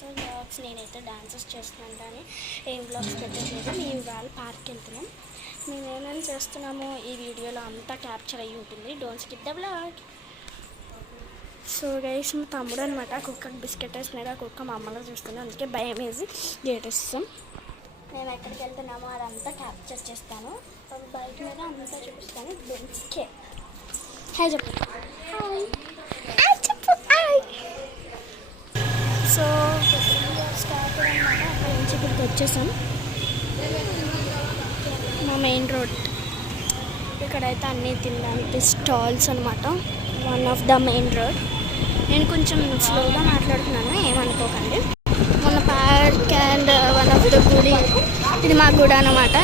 Answer blogs. నేనైతే dances చేస్తున్నాను కానీ ఏం బ్లాగ్స్ పెట్టట్లేదు. మేము ఇవాళ పార్క్కి వెళ్తున్నాం. మేము ఏమేమి చేస్తున్నామో ఈ వీడియోలో అంతా క్యాప్చర్ అయ్యి ఉంటుంది. Don't skip the blog. So guys, మా తమ్ముడు అనమాట కుక్కకి బిస్కెట్ వేసినాడు. ఆ కుక్క మా అమ్మలో చూస్తున్నాం, అందుకే భయం వేసి గేట్ ఇస్తాం. మేము ఎక్కడికి వెళ్తున్నామో అదంతా క్యాప్చర్ చేస్తాను. బైక్ మీద అంతా చూపిస్తాను. Don't skip. హాయ్ చెప్పు. హాయ్ చెప్పు. హాయ్. సో స్టార్ట్ అనమాట. అక్కడ నుంచి ఇక్కడికి వచ్చేసాం. మా మెయిన్ రోడ్ ఇక్కడైతే అన్నీ తినడానికి స్టాల్స్ అనమాట. One of the main road. నేను కొంచెం స్లోగా మాట్లాడుతున్నాను, ఏమనుకోకండి. మన park and one of the గుడి, ఇది మా గుడి అనమాట.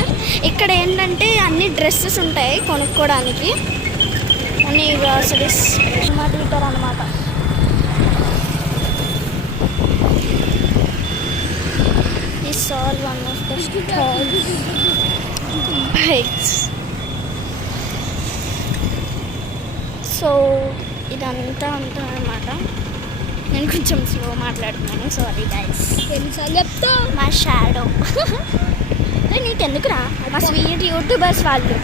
ఇక్కడ ఏంటంటే అన్ని డ్రెస్సెస్ ఉంటాయి కొనుక్కోవడానికి, అన్ని గ్రాసరీస్. మా థియేటర్ అనమాట. This all one of the stalls. Bikes. So ఇదంతా ఉంటుంది అనమాట. నేను కొంచెం స్లో మాట్లాడుతున్నాను, సారీ గైస్. ఎన్నిసార్లు చెప్తా. మా షాడో నీకెందుకురా, మా స్వీట్ యూట్యూబర్స్ వాళ్ళు.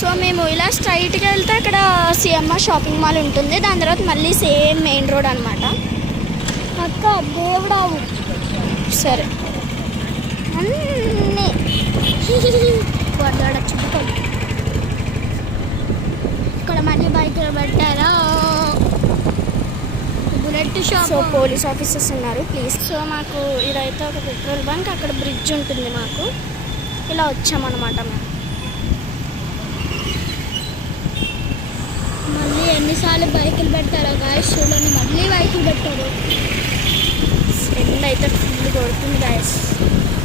సో మేము ఇలా స్ట్రైట్గా వెళ్తే అక్కడ సిఎంఆర్ షాపింగ్ మాల్ ఉంటుంది. దాని తర్వాత మళ్ళీ సేమ్ మెయిన్ రోడ్ అనమాట. అక్క దేవుడావు. సరే అన్నీ చుట్టుకోండి. ఇక్కడ మళ్ళీ బైకులు పెట్టారా, bullet shop. So police officers ఉన్నారు, ప్లీజ్. సో మాకు ఇదైతే ఒక పెట్రోల్ బంక్, అక్కడ బ్రిడ్జ్ ఉంటుంది. మాకు ఇలా వచ్చామన్నమాట. మేము మళ్ళీ ఎన్నిసార్లు బైకులు పెట్టారో గాయస్ చూడండి. మళ్ళీ బైకులు పెట్టారు. ఎండ అయితే ఫుల్ కొడుతుంది గాయస్.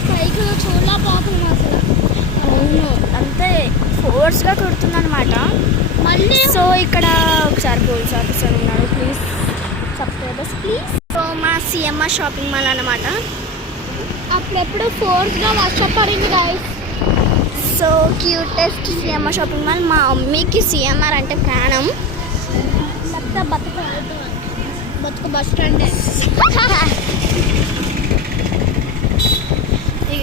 బైకులు చూడలేకపోతున్నాం అసలు. అవును, అంతే ఫోర్స్గా కొడుతుంది అనమాట మళ్ళీ. సో ఇక్కడ ఒకసారి పోలీస్ ఆఫీసర్ ఉన్నారు, ప్లీజ్ సబ్స్క్రైబర్స్ ప్లీజ్. సో మా సిఎంఆర్ షాపింగ్ మాల్ అనమాట. అప్పుడెప్పుడు ఫోర్స్గా వర్షం పడింది guys. So cutest CMR shopping mall. మా మమ్మీకి సిఎంఆర్ అంటే ప్రాణం. బతుకు బస్ స్టాండ్.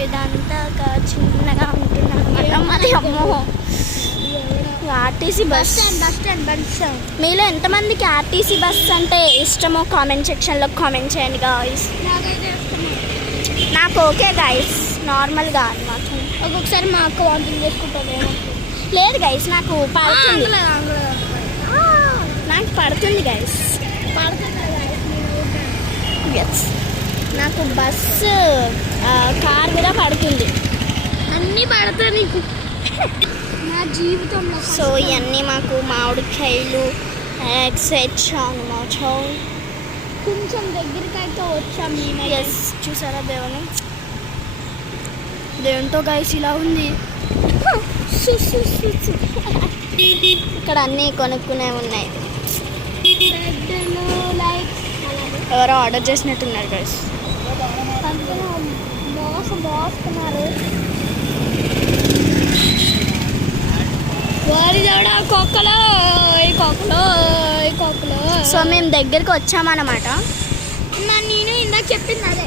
ఇదంతా ఒక చిన్నగా ఉంటుంది అనమాట. మరి అమ్మో, ఆర్టీసీ బస్ స్టాండ్. మీలో ఎంతమందికి ఆర్టీసీ బస్ అంటే ఇష్టమో కామెంట్ సెక్షన్లో కామెంట్ చేయండి గాయస్. నాకు ఓకే గాయస్, నార్మల్గా అనమాట. ఒక్కొక్కసారి మా అక్క వాంటింగ్ చేసుకుంటుంది. లేదు గైస్, నాకు పడుతుంది. నాకు పడుతుంది గైస్. నాకు బస్సు కార్ మీద పడుతుంది. అన్నీ పడతాయి నీకు నా జీవితంలో. సో ఇవన్నీ మాకు మామిడికాయలు అనమాట. కొంచెం దగ్గరికి అయితే వచ్చాం మేము. ఎస్, చూసారా దేవుని. దేంతో గైస్ ఇలా ఉంది. ఇక్కడ అన్నీ కొనుక్కునే ఉన్నాయి. ఎవరో ఆర్డర్ చేసినట్టున్నారు గైస్. మోస్తున్నారు. సో మేము దగ్గరికి వచ్చామన్నమాట. నేను ఇందాక చెప్పింది అదే.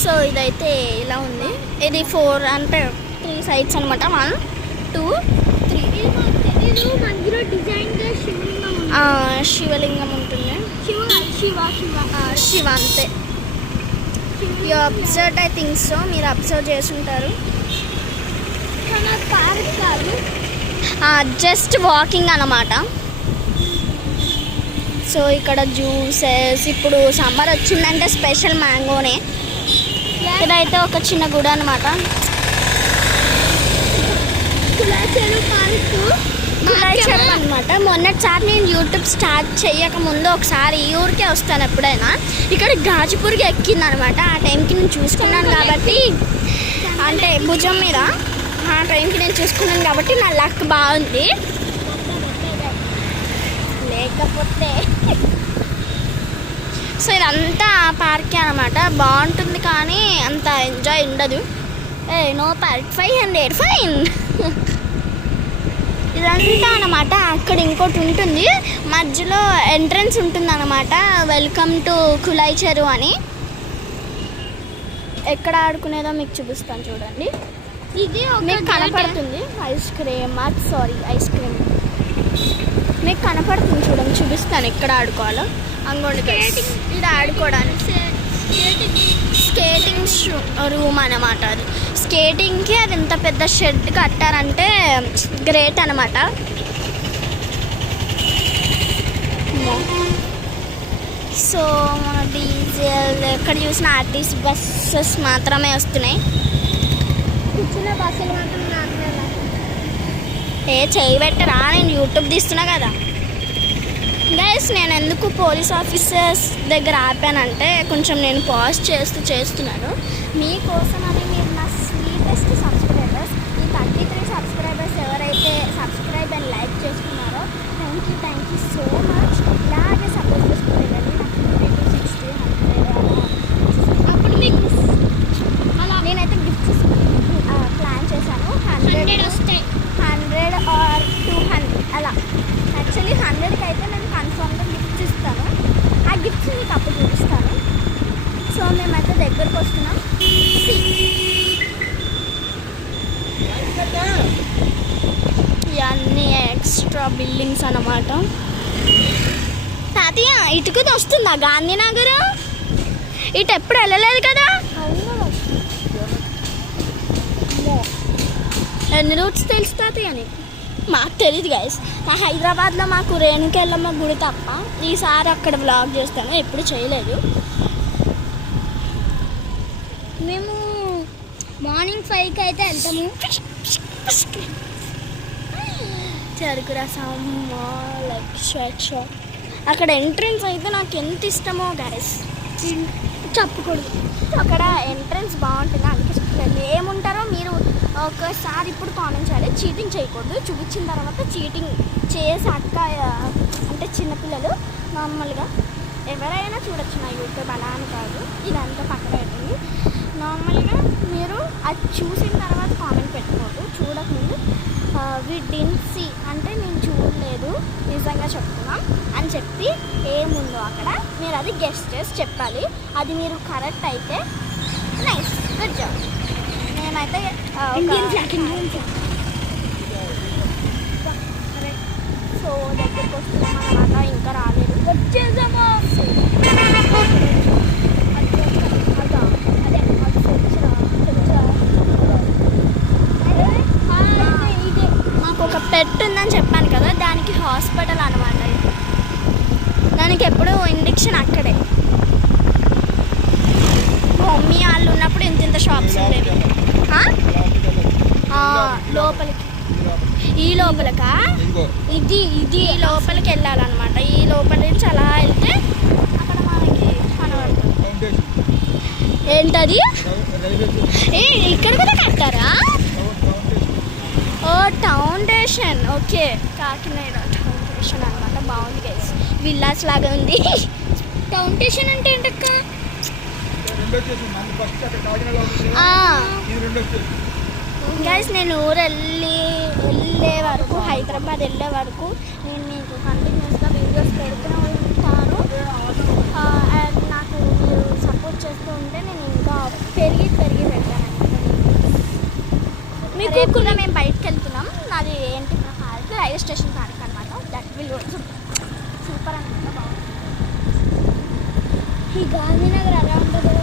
సో ఇదైతే ఇలా ఉంది. ఇది 4 అంటే 3 సైడ్స్ అనమాట. 1 2 3. మధ్యలో డిజైన్గా శివలింగం ఉంటుంది. శివ అంతే. You observe, I think so. మీరు అబ్జర్వ్ చేసుంటారు. జస్ట్ వాకింగ్ అన్నమాట. సో ఇక్కడ జ్యూసెస్, ఇప్పుడు సమ్మర్ వచ్చిందంటే స్పెషల్ మ్యాంగోనే. ఇదైతే ఒక చిన్న గుడి అనమాట. అనమాట. మొన్నటిసారి నేను యూట్యూబ్ స్టార్ట్ చేయక ముందు ఒకసారి ఈ ఊరికే వస్తాను ఎప్పుడైనా. ఇక్కడ గాజుపురికి ఎక్కిందనమాట. ఆ టైంకి నేను చూసుకున్నాను కాబట్టి, అంటే భుజం మీద ఆ టైంకి నేను చూసుకున్నాను కాబట్టి నా లక్ బాగుంది. లేకపోతే సో ఇదంతా పార్కే అనమాట. బాగుంటుంది కానీ అంత ఎంజాయ్ ఉండదు. No park 500 fine. ఇదంతా అన్నమాట. అక్కడ ఇంకోటి ఉంటుంది, మధ్యలో ఎంట్రన్స్ ఉంటుంది అన్నమాట. వెల్కమ్ టు కులాయి చెరువు అని. ఎక్కడ ఆడుకునేదో మీకు చూపిస్తాను చూడండి. ఇది మీకు కనపడుతుంది ఐస్ క్రీమ్ మీకు కనపడుతుంది చూడండి. చూపిస్తాను ఎక్కడ ఆడుకోవాలో. అంగోండి ఇది ఆడుకోవడానికి స్కేటింగ్ రూమ్ అన్నమాట. అది స్కేటింగ్కి అది ఎంత పెద్ద షెడ్ కట్టారంటే గ్రేట్ అన్నమాట. సో మన డీజిల్ ఎక్కడ చూసిన ఆర్టీసీ బస్సెస్ మాత్రమే వస్తున్నాయి. కూర్చున్న బస్సులు మాత్రం చేయి పెట్టరా, నేను యూట్యూబ్ తీస్తున్నా కదా గైస్. నేను ఎందుకు పోలీస్ ఆఫీసర్స్ దగ్గర ఆపానంటే కొంచెం నేను పాజ్ చేస్తున్నాను మీకోసమని. మీరు నా స్వీటెస్ట్ సబ్స్క్రైబర్స్, ఈ 33 సబ్స్క్రైబర్స్ ఎవరైతే సబ్స్క్రైబ్ అండ్ లైక్ చేసుకున్నారో థ్యాంక్ యూ సో మచ్. ఇలాగే సపోర్ట్ చేసుకునేదండి. నాకు 50 60 100 అప్పుడు మీకు అలా నేనైతే గిఫ్ట్స్ ప్లాన్ చేశాను. 100 వస్తాయి, 100 or 200 అలా. యాక్చువల్లీ 100కి అయితే నేను కన్ఫర్మ్గా గిఫ్ట్స్ ఇస్తాను. ఆ గిఫ్ట్స్ మీకు అప్పుడు చూపిస్తాను. సో మేమైతే దగ్గరకు వస్తున్నాం. ఇవన్నీ ఎక్స్ట్రా బిల్డింగ్స్ అన్నమాట. తాతయ్య ఇటుకు వస్తుందా గాంధీనగర్? ఇటు ఎప్పుడు వెళ్ళలేదు కదా. ఎన్ని రూట్స్ తెలుసు తాతయ్య అని మాకు తెలియదు గైస్. మా హైదరాబాద్లో మాకు రేణుకెళ్ళమ్మ గుడి తప్ప ఈసారి అక్కడ వ్లాగ్ చేస్తాను, ఎప్పుడు చేయలేదు. మేము మార్నింగ్ 5కి అయితే వెళ్తాము. చెరుకు రసం లైక్ స్వెట్ షాప్. అక్కడ ఎంట్రన్స్ అయితే నాకు ఎంత ఇష్టమో గైస్, చెప్పకూడదు. అక్కడ ఎంట్రన్స్ బాగుంటుంది, అందుకే చెప్పలేదు. ఏముంటారో మీరు ఒకసారి ఇప్పుడు కామెంట్ చేయాలి. చీటింగ్ చేయకూడదు, చూపించిన తర్వాత చీటింగ్ చేసాక అంటే చిన్నపిల్లలు నార్మల్గా ఎవరైనా చూడొచ్చు నా యూట్యూబ్, అలా అని కాదు. ఇదంతా పక్కన పెట్టండి. నార్మల్గా మీరు అది చూసిన తర్వాత కామెంట్ పెట్టుకోవద్దు. చూడకముందు వి డిడ్ంట్ సీ అంటే నేను చూడలేదు నిజంగా చెప్తున్నాం అని చెప్పి ఏముందో అక్కడ మీరు అది గెస్ట్ చేసి చెప్పాలి. అది మీరు కరెక్ట్ అయితే నైస్, గుడ్ జాబ్. మేమైతే సో దగ్గరికి వస్తున్నాం అన్నమాట. ఇంకా రాలేదు, వచ్చేసాము. మాకు ఒక పెట్ ఉందని చెప్పాను కదా, దానికి హాస్పిటల్ అన్నమాట. దానికి ఎప్పుడు ఇంజెక్షన్ అక్కడే. మమ్మీ వాళ్ళు ఉన్నప్పుడు ఇంత షాప్స్ ఉండేవి. లోపలికి ఈ లోపలకా ఇది లోపలికి వెళ్ళాలన్నమాట. ఈ లోపల నుంచి అలా వెళ్తే అక్కడ మనకి కనబడుతుంది. ఏంటది? ఇక్కడ కూడా కట్టారా? ఓ town station, okay. Kakinada town station అనమాట. బాగుంది గైస్, విల్లాస్ లాగా ఉంది. టౌన్ స్టేషన్ అంటే ఏంటక్క? గైస్ నేను ఊరు వెళ్ళే వరకు, హైదరాబాద్ వెళ్ళే వరకు నేను మీకు కంటిన్యూస్గా వీడియోస్ పెడుతూనే ఉంటాను. అండ్ నాకు మీరు సపోర్ట్ చేస్తూ ఉంటే నేను ఇంకా పెరిగి పెడతాను. మీకు కూడా మేము బయటకు వెళ్తున్నాం. నాది ఏంటి పార్క్, రైల్వే స్టేషన్ పార్క్ అనమాట. దట్ విల్ సూపర్ అనమాట, బాగుంది. ఈ గాంధీనగర్ ఎలా ఉంటుంది?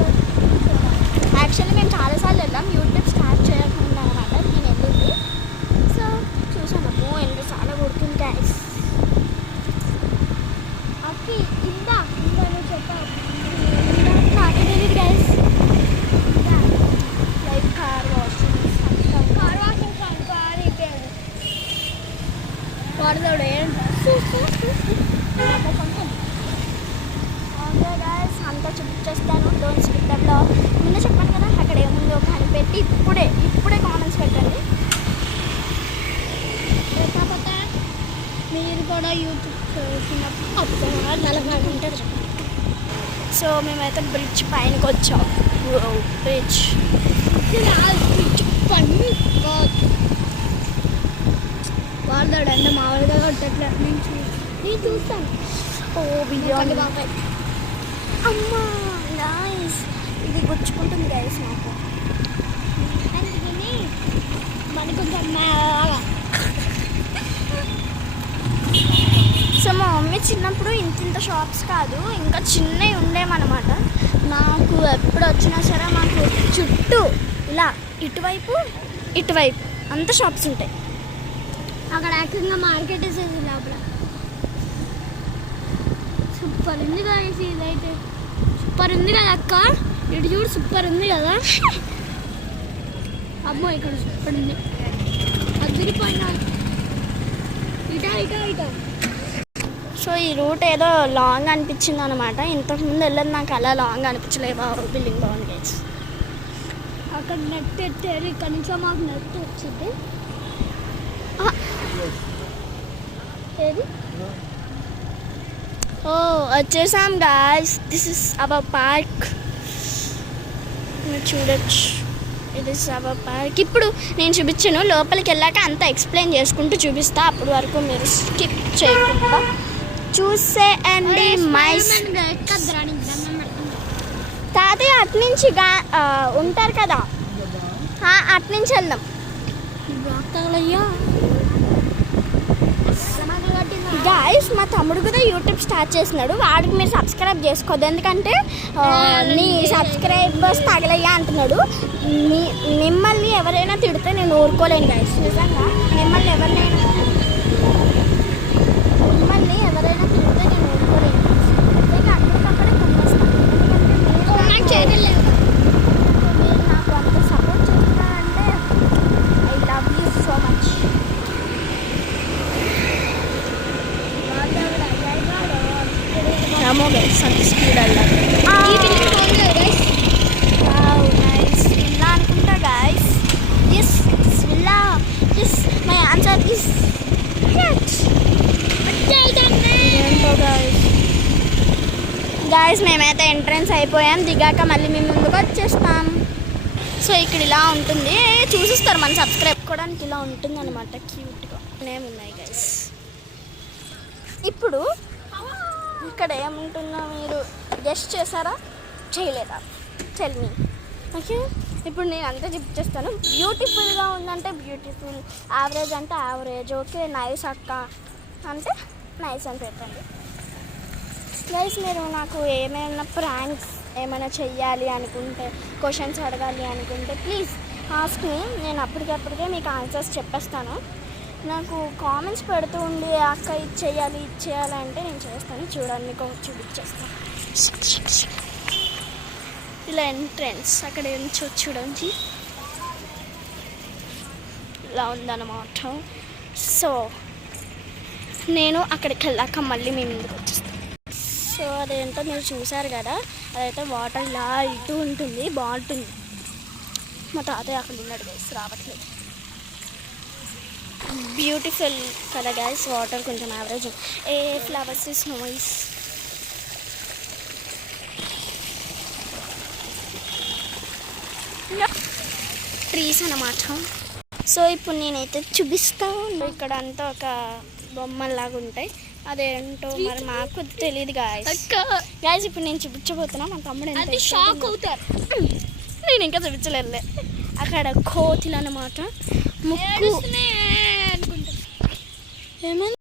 యాక్చువల్లీ మేము చాలాసార్లు వెళ్ళాం, యూట్యూబ్ స్టార్ట్ చేయకుండా అనమాట నేను వెళ్ళింది. సో చూసాము, ఎండ చాలా కొడుతుంది గైస్. అక్కి ఇందా నువ్వు చెప్పావు, నాకు తెలియదు గైస్. లైక్ కార్ వాషింగ్ వాడదాడు ఓకే గైస్, అంతా చూపించేస్తాను. Don't skip the blog. ముందు చెప్పాను కదా అక్కడ ఏముందో కనిపెట్టి ఇప్పుడే కామెంట్స్ పెట్టండి. లేకపోతే మీరు కూడా యూట్యూబ్ చేసినప్పుడు ఉంటారు. సో మేమైతే బ్రిడ్జ్ పైనకి వచ్చాం. బ్రిడ్జ్ పని వాడతాడు అంటే మామూలుగా కొట్టట్లే నేను చూస్తాను. ఓ బిర్యానీ బాబాయ్ అమ్మా నైస్. ఇది గుచ్చుకుంటుంది గైస్ నాకు. అందుకని మనకు కొంచెం మెల్లగా. సో మా మమ్మీ చిన్నప్పుడు ఇంత షాప్స్ కాదు, ఇంకా చిన్నవి ఉండేవన్నమాట. నాకు ఎప్పుడు వచ్చినా సరే మాకు చుట్టూ ఇలా ఇటువైపు అంత షాప్స్ ఉంటాయి. అక్కడ ఏకంగా మార్కెట్ వేసేది లోపల. సూపర్ ఉంది కదా ఇదైతే. సూపర్ ఉంది కదా అక్క, ఇటు చూడు సూపర్ ఉంది కదా. అమ్మో ఇక్కడ సూపర్ ఉంది, అదిరిపోయినా. ఇటా సో ఈ రూట్ ఏదో లాంగ్ అనిపించింది అనమాట. ఇంతకుముందు వెళ్ళదు నాకు అలా లాంగ్ అనిపించలేదు. బిల్డింగ్ బాగుంది గైస్. అక్కడ నెట్ ఎట్టారు, ఇక్కడ నుంచి మాకు నెట్ వచ్చింది. ఏది ఓ వచ్చేసాం guys. This is our park. మీరు చూడొచ్చు, ఇది ఇస్ అవర్ పార్క్. ఇప్పుడు నేను చూపించాను, లోపలికి వెళ్ళాక అంతా ఎక్స్ప్లెయిన్ చేసుకుంటూ చూపిస్తా. అప్పటి వరకు మీరు స్కిప్ చేయకుండా చూసేయండి. తాతయ్య అట్నుంచి ఉంటారు కదా, అట్నుంచి వెళ్దాం. గాయస్ మా తమ్ముడు కూడా యూట్యూబ్ స్టార్ట్ చేస్తున్నాడు. వాడికి మీరు సబ్స్క్రైబ్ చేసుకోవద్దు, ఎందుకంటే నీ సబ్స్క్రైబర్స్ తగలయ్యా అంటున్నాడు. మిమ్మల్ని ఎవరైనా తిడితే నేను ఊరుకోలేను గాయస్. నిజంగా మిమ్మల్ని ఎవరైనా తిడితే నేను ఊరుకోలేను. అక్కడికక్కడే కొనేస్తాను, ఎందుకంటే మీరు నాకు అంత సపోర్ట్ చేస్తున్నారంటే I love you so much. Ramo guys, అంత స్పీడ్ వెళ్ళాలి. నైస్ విల్లా అనుకుంటా guys. Yes villa. Yes my answer is guys. మేమైతే ఎంట్రన్స్ అయిపోయాం. దిగాక మళ్ళీ మేము ముందుకు వచ్చేస్తాం. సో ఇక్కడ ఇలా ఉంటుంది, చూసిస్తారు మన సబ్స్క్రైబ్ చేసుకోవడానికి. ఇలా ఉంటుంది అనమాట, క్యూట్గా ఏమున్నాయి గైస్. ఇప్పుడు ఇక్కడ ఏముంటుందో మీరు గెస్ట్ చేశారా, చేయలేదా? Tell me. ఓకే, ఇప్పుడు నేను అంతా చెప్తాను. బ్యూటిఫుల్గా ఉందంటే బ్యూటిఫుల్, యావరేజ్ అంటే యావరేజ్, ఓకే నైస్ అక్క అంటే నైస్ అని పెట్టండి గైస్. మీరు నాకు ఏమైనా ప్రాంక్స్ ఏమైనా చెయ్యాలి అనుకుంటే, క్వశ్చన్స్ అడగాలి అనుకుంటే ప్లీజ్ ఆస్క్ మీ. నేను అప్పటికప్పటికే మీకు ఆన్సర్స్ చెప్పేస్తాను. నాకు కామెంట్స్ పెడుతూ ఉండి అక్క ఇది చేయాలి అంటే నేను చేస్తాను. చూడండి, మీకు చూపించేస్తాను. ఇలా ఎంట్రన్స్ అక్కడ నుంచి చూడండి, ఇలా ఉందన్నమాట. సో నేను అక్కడికి వెళ్ళాక మళ్ళీ మేము ముందుకు వచ్చేస్తాను. సో అదేంటో మీరు చూసారు కదా, అదైతే వాటర్ ఇలా ఇటు ఉంటుంది, బాగుంటుంది. మా తాతయ్య అక్కడ ఉన్నాడు గైస్, రావట్లేదు. బ్యూటిఫుల్ కదా గైస్. వాటర్ కొంచెం average. A flowers is noise. Trees అన్నమాట. సో ఇప్పుడు నేనైతే చూపిస్తాను. ఇక్కడ అంతా ఒక బొమ్మలాగా ఉంటాయి, అదేంటో మరి మాకు తెలియదు గాయస్. గాయస్ ఇప్పుడు నేను చూపించబోతున్నా. మా తమ్ముడు ఎంత షాక్ అవుతారు. నేను ఇంకా చూపించలేదులే. అక్కడ కోతులు అన్నమాట. ముక్కు ఏమైంది?